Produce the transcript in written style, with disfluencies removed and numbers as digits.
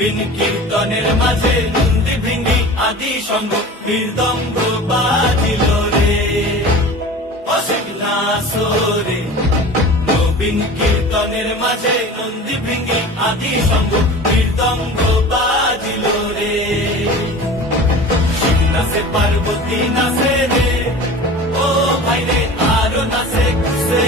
নবীন কীর্তনের মাঝে নন্দী ভৃঙ্গি আদি সঙ্গ মৃদঙ্গ বাজিল রে, অশেখ নাসরে। নবীন কীর্তনের মাঝে নন্দী ভৃঙ্গি আদি সঙ্গ মৃদঙ্গ বাজিল রে। শিব নাচে পার্বতী নাচে রে, ও ভাই রে আরো নাচে খুশে।